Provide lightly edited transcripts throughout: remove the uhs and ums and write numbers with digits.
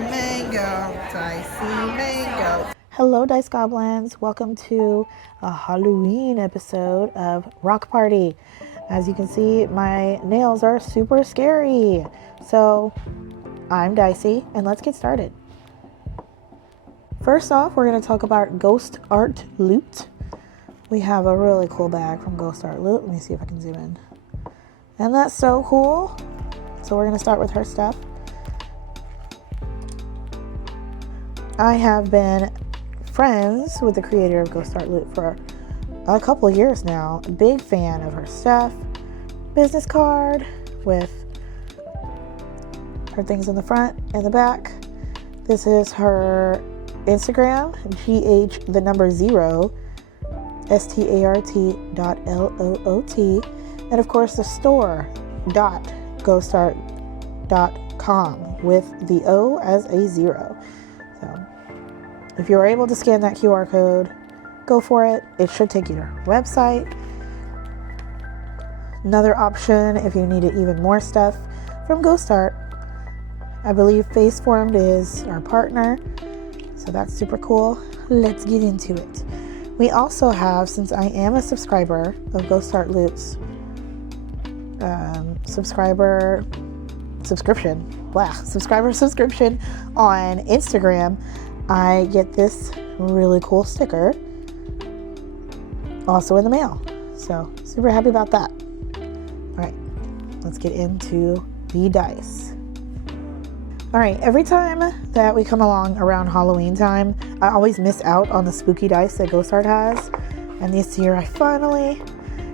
mango. Hello, Dice Goblins. Welcome to a Halloween episode of Rock Party. As you can see, my nails are super scary. So, I'm Dicey, and let's get started. First off, we're going to talk about Ghost Art Loot. We have a really cool bag from Ghost Art Loot. Let me see if I can zoom in. And that's so cool. So we're going to start with her stuff. I have been friends with the creator of Ghost Art Loot for a couple of years now. Big fan of her stuff. Business card with her things in the front and the back. This is her Instagram, GH0 START.LOOT, and of course the store.ghostart.com with the O as a 0. So if you're able to scan that QR code, go for it. It should take you to her website. Another option if you needed even more stuff from Ghost Art, I believe Face Formed is our partner, so that's super cool. Let's get into it. We also have, since I am a subscriber of Ghost Art Loot's subscriber subscription on Instagram, I get this really cool sticker also in the mail. So super happy about that. All right, let's get into the dice. All right, every time that we come along around Halloween time, I always miss out on the spooky dice that Ghost Art has. And this year I finally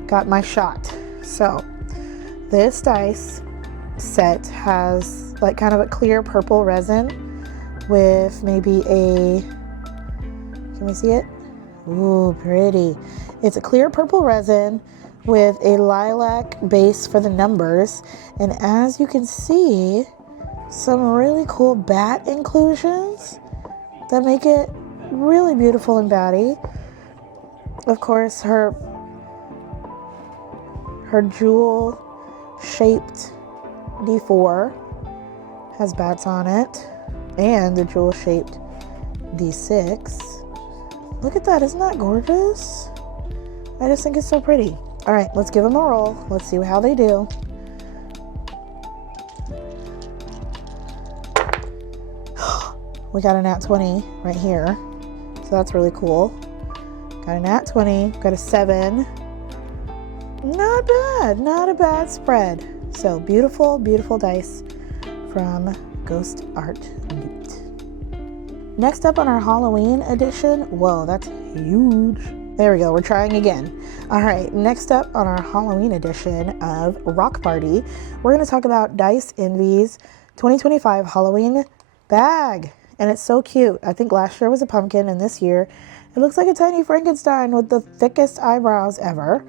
got my shot. So this dice set has like kind of a clear purple resin with maybe a, can we see it? Ooh, pretty. It's a clear purple resin with a lilac base for the numbers. And as you can see, some really cool bat inclusions that make it really beautiful and batty. Of course, her jewel shaped D4 has bats on it, and the jewel shaped D6. Look at that, isn't that gorgeous? I just think it's so pretty. All right, let's give them a roll. Let's see how they do. We got a nat 20 right here, so that's really cool. Got a nat 20, got a 7. Not bad, not a bad spread. So beautiful, beautiful dice from Ghost Art Loot. Next up on our Halloween edition, whoa, that's huge. There we go, we're trying again. All right, next up on our Halloween edition of Rock Party, we're gonna talk about Dice Envy's 2025 Halloween bag. And it's so cute. I think last year was a pumpkin, and this year it looks like a tiny Frankenstein with the thickest eyebrows ever.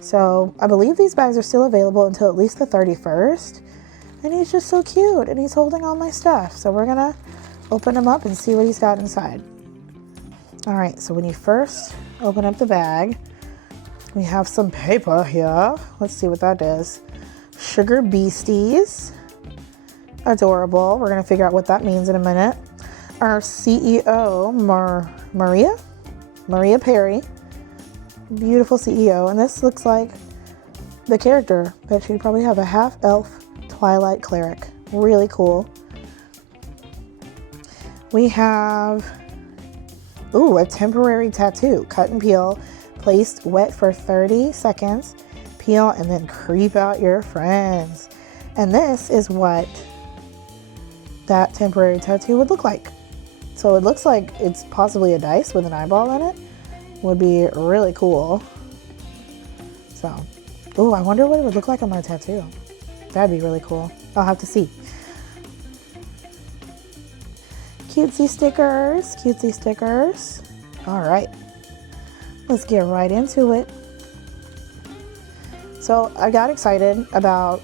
So I believe these bags are still available until at least the 31st. And he's just so cute, and he's holding all my stuff. So we're gonna open him up and see what he's got inside. All right, so when you first open up the bag, we have some paper here. Let's see what that is. Sugar Beasties. Adorable. We're gonna figure out what that means in a minute. Our CEO, Maria Perry, beautiful CEO, and this looks like the character that she'd probably have, a half-elf Twilight cleric. Really cool. We have, ooh, a temporary tattoo, cut and peel, placed wet for 30 seconds, peel, and then creep out your friends. And this is what that temporary tattoo would look like. So it looks like it's possibly a dice with an eyeball in it. Would be really cool. So, ooh, I wonder what it would look like on my tattoo. That'd be really cool. I'll have to see. Cutesy stickers, cutesy stickers. All right, let's get right into it. So I got excited about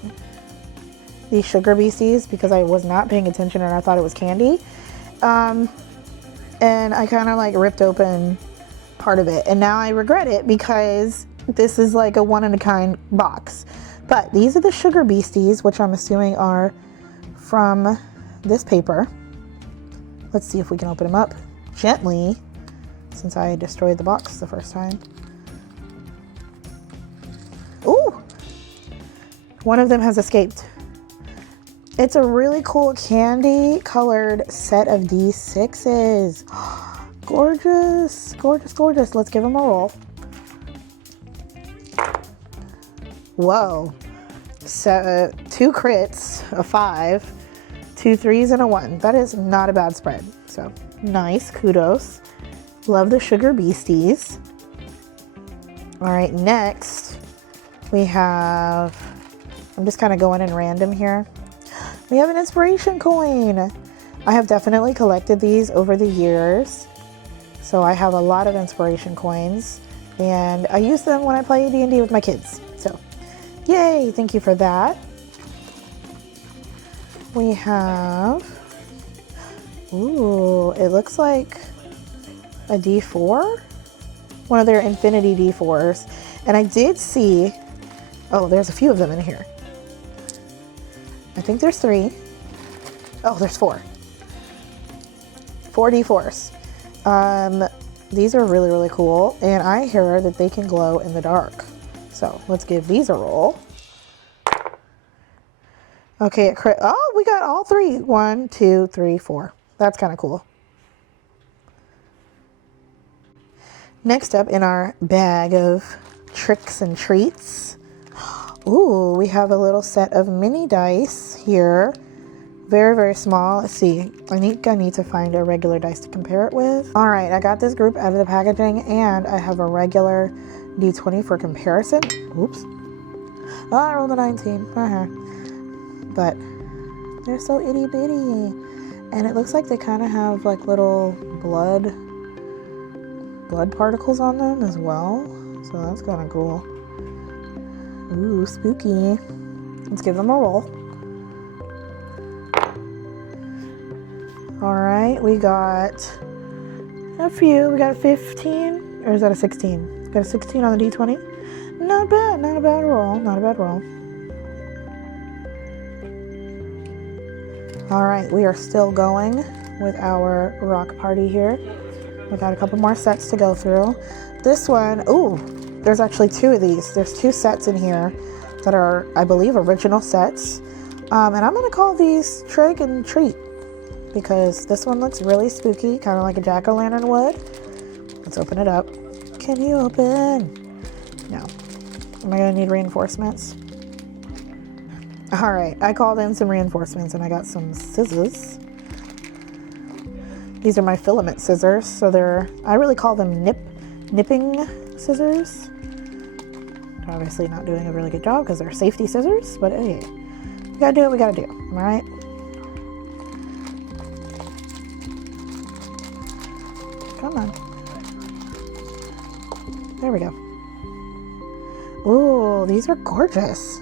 these Sugar Beasties because I was not paying attention and I thought it was candy. And I kind of like ripped open part of it, and now I regret it because this is like a one-of-a-kind box. But these are the Sugar Beasties, which I'm assuming are from this paper. Let's see if we can open them up gently, since I destroyed the box the first time. Ooh! One of them has escaped. It's a really cool candy colored set of D6s. Gorgeous, gorgeous, gorgeous. Let's give them a roll. Whoa. So, 2 crits, a 5, 2 3s, and a 1. That is not a bad spread. So, nice. Kudos. Love the Sugar Beasties. All right, next we have, I'm just kind of going in random here. We have an inspiration coin. I have definitely collected these over the years. So I have a lot of inspiration coins and I use them when I play D&D with my kids. So yay, thank you for that. We have, ooh, it looks like a D4, one of their infinity D4s. And I did see, oh, there's a few of them in here. I think there's 3. Oh, there's 4. 4 D4s. These are really, really cool. And I hear that they can glow in the dark. So let's give these a roll. Okay, oh, we got all 3. 1, 2, 3, 4. That's kind of cool. Next up in our bag of tricks and treats, ooh, we have a little set of mini dice here. Very, very small. Let's see. I think I need to find a regular dice to compare it with. All right, I got this group out of the packaging and I have a regular D20 for comparison. Oops. Oh, I rolled a 19. But they're so itty bitty. And it looks like they kind of have like little blood particles on them as well. So that's kind of cool. Ooh, spooky. Let's give them a roll. All right, we got a few. We got a 15, or is that a 16? Got a 16 on the D20. Not bad, not a bad roll, not a bad roll. All right, we are still going with our rock party here. We got a couple more sets to go through. This one, ooh, there's actually 2 of these. There's 2 sets in here that are, I believe, original sets. And I'm gonna call these Trick and Treat because this one looks really spooky, kind of like a jack-o'-lantern would. Let's open it up. Can you open? No. Am I gonna need reinforcements? All right, I called in some reinforcements and I got some scissors. These are my filament scissors, so I really call them nipping scissors. They're obviously not doing a really good job because they're safety scissors, but hey, we gotta do what we gotta do, all right? Come on. There we go. Ooh, these are gorgeous.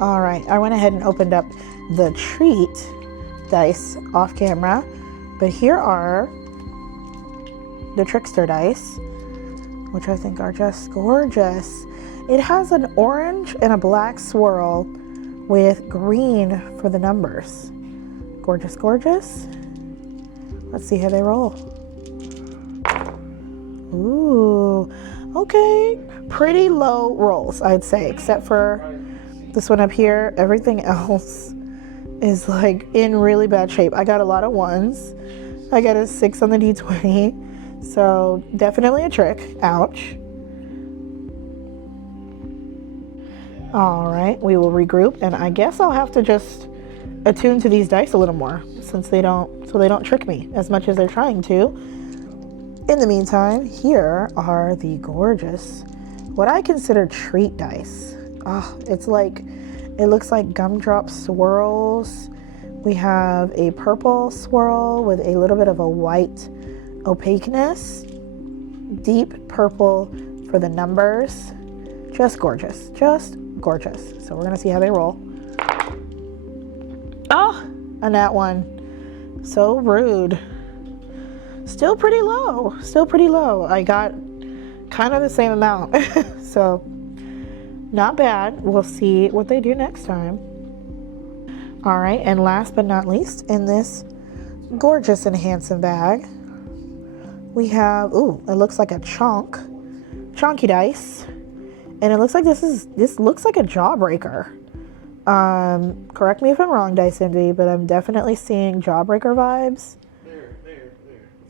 All right, I went ahead and opened up the treat dice off camera, but here are the trickster dice, which I think are just gorgeous. It has an orange and a black swirl with green for the numbers. Gorgeous, gorgeous. Let's see how they roll. Ooh, okay. Pretty low rolls, I'd say, except for this one up here. Everything else is like in really bad shape. I got a lot of 1s. I got a 6 on the D20. So definitely a trick. Ouch. All right, we will regroup, and I guess I'll have to just attune to these dice a little more since they don't trick me as much as they're trying to. In the meantime, here are the gorgeous, what I consider treat dice. Oh, it looks like gumdrop swirls. We have a purple swirl with a little bit of a white opaqueness, deep purple for the numbers. Just gorgeous, just gorgeous. So we're gonna see how they roll. Oh, a nat 1. So rude. Still pretty low, still pretty low. I got kind of the same amount. So not bad. We'll see what they do next time. All right, and last but not least, in this gorgeous and handsome bag, we have, ooh, it looks like a chunky dice. And it looks like this looks like a jawbreaker. Correct me if I'm wrong, Dice Envy, but I'm definitely seeing jawbreaker vibes. There.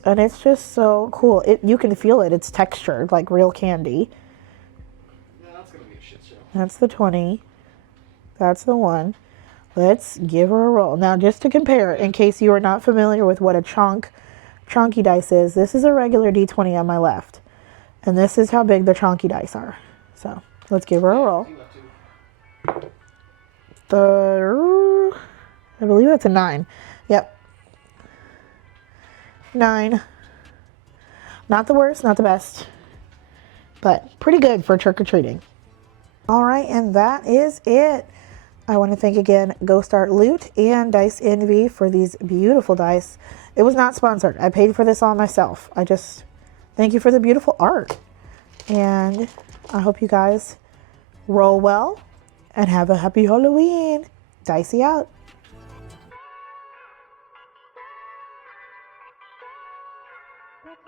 And it's just so cool. You can feel it. It's textured like real candy. Yeah, that's gonna be a shit show. That's the 20. That's the 1. Let's give her a roll. Now, just to compare, in case you are not familiar with what a chunky dice is, this is a regular D20 on my left. And this is how big the chunky dice are. So, let's give her a roll. I believe that's a 9. Yep. 9. Not the worst, not the best, but pretty good for trick-or-treating. All right, and that is it. I want to thank again Ghost Art Loot and Dice Envy for these beautiful dice. It was not sponsored. I paid for this all myself. I just thank you for the beautiful art. And I hope you guys roll well and have a happy Halloween. Dicey out. That's